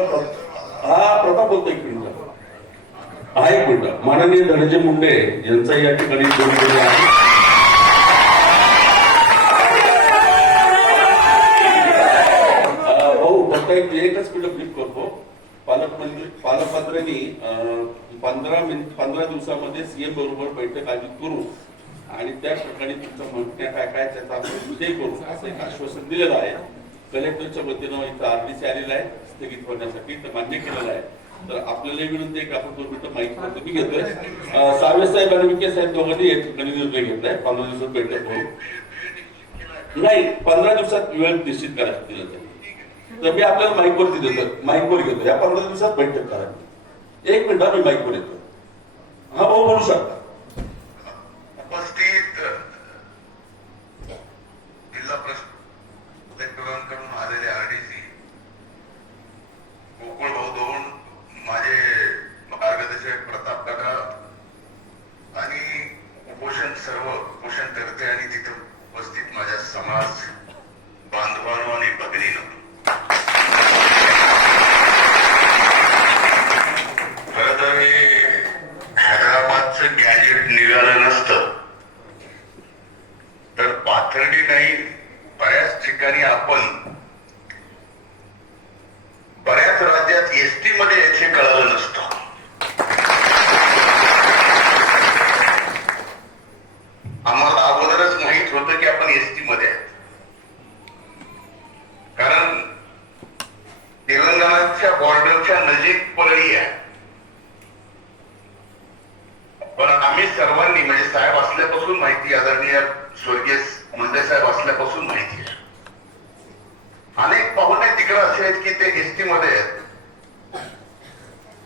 हा प्रताप बोलतोय एक आहे हा माननीय धनंजय मुंडे यांचा या ठिकाणी दोन भाऊ फक्त एकच मिनिट क्लिक करतो पालकमंत्री पालकमंत्र्यांनी पंधरा मिनिट पंधरा दिवसामध्ये सीएम बरोबर बैठक आयोजित करू आणि त्या ठिकाणी तुमचं म्हणण्या काय काय त्याचा आपण विषय करू असं एक आश्वासन दिलेलं आहे कलेक्टरच्या वतीनं म्हणजे इथं आरडीसी आलेला आहे स्थगित करण्यासाठी तर मान्य केलेलं आहे तर आपल्याला विनंती आहे की आपण दोन मिनिटं माहिती करतो मी घेतोय सावे साहेब आणि विके साहेब दोघांनी कधी निर्णय घेतलाय पंधरा दिवसात बैठक होईल नाही पंधरा दिवसात वेळ निश्चित करायचं दिलं जाईल तर मी आपल्याला माईकवर देतो माईकवर घेतो या पंधरा दिवसात बैठक करा एक मिनिट मी माईकवर येतो हा भाऊ म्हणू शकता उपस्थित निघालं नसतं तर पाथर्डी नाही बऱ्याच ठिकाणी आपण बऱ्याच राज्यात एसटी मध्ये याचे कळालं नसतं आम्हाला अगोदरच माहित होतं की आपण एसटी मध्ये कारण तेलंगणाच्या बॉर्डरच्या नजीक पळली आहे स्वर्गीय मुंडे साहेब असल्यापासून माहिती आहे अनेक पाहुणे तिकडे असे आहेत की ते एसटी मध्ये आहेत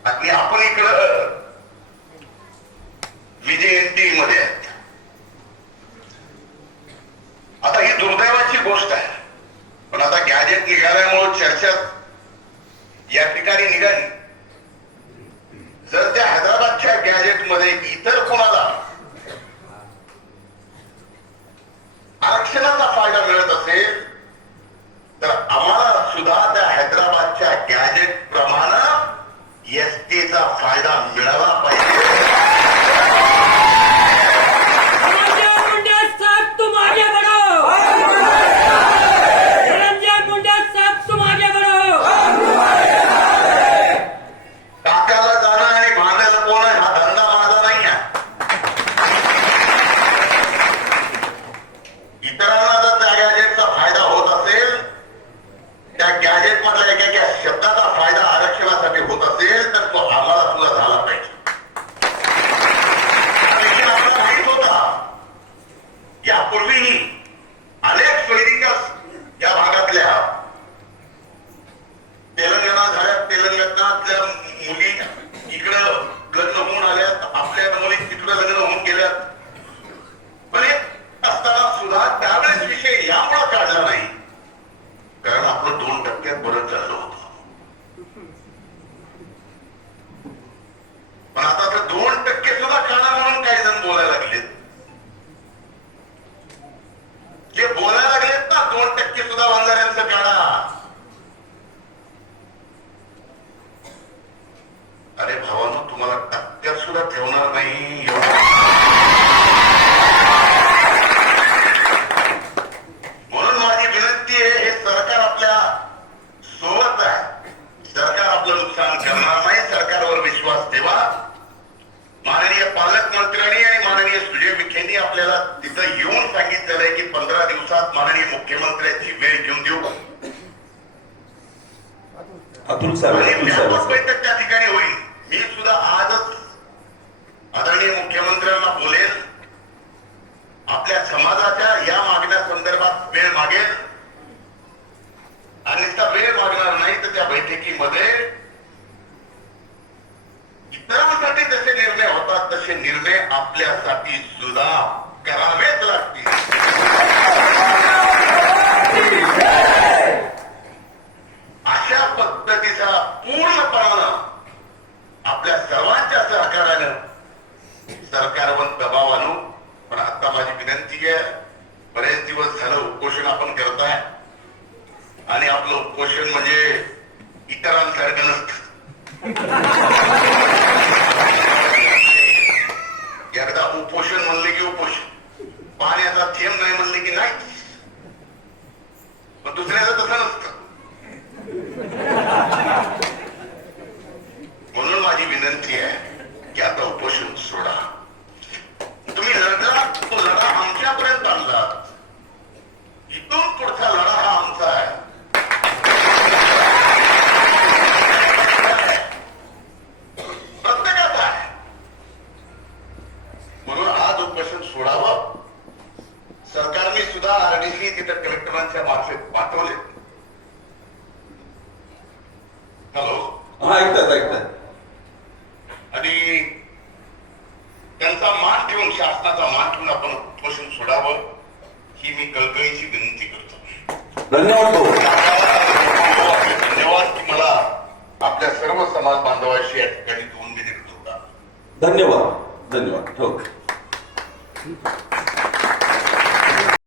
आणि आपण इकडं विजयंती मध्ये आहेत आता ही दुर्दैवाची गोष्ट आहे पण आता गॅजेट निघाल्यामुळे चर्चा या ठिकाणी निघाली जर त्या हैदराबादच्या गॅजेट मध्ये इतर प्रमाण एसटीचा फायदा मिळाला पाहिजे por अतुल बैठक त्या ठिकाणी होईल मी सुद्धा आजच आदरणीय मुख्यमंत्र्यांना बोलेल आपल्या समाजाच्या या मागण्या संदर्भात वेळ मागेल आणि त्या वेळ मागणार नाही तर त्या बैठकीमध्ये इतरांसाठी जसे निर्णय होतात तसे निर्णय आपल्यासाठी सुद्धा करावे सरकारवर दबाव आणू पण आता माझी विनंती आहे बरेच दिवस झालं उपोषण आपण करताय आणि आपलं उपोषण म्हणजे इतरांसारखं नसतं सोडावं सरकारने सुद्धा आरडीसी तिथं कलेक्टरांच्या मार्फत पाठवले हॅलो हा ऐकतात ऐकतात आणि त्यांचा मान ठेवून शासनाचा मान ठेवून आपण उपोषण सोडावं ही मी कळकळीची विनंती करतो धन्यवाद धन्यवाद की मला आपल्या सर्व समाज बांधवाशी या ठिकाणी दोन मिनिट धन्यवाद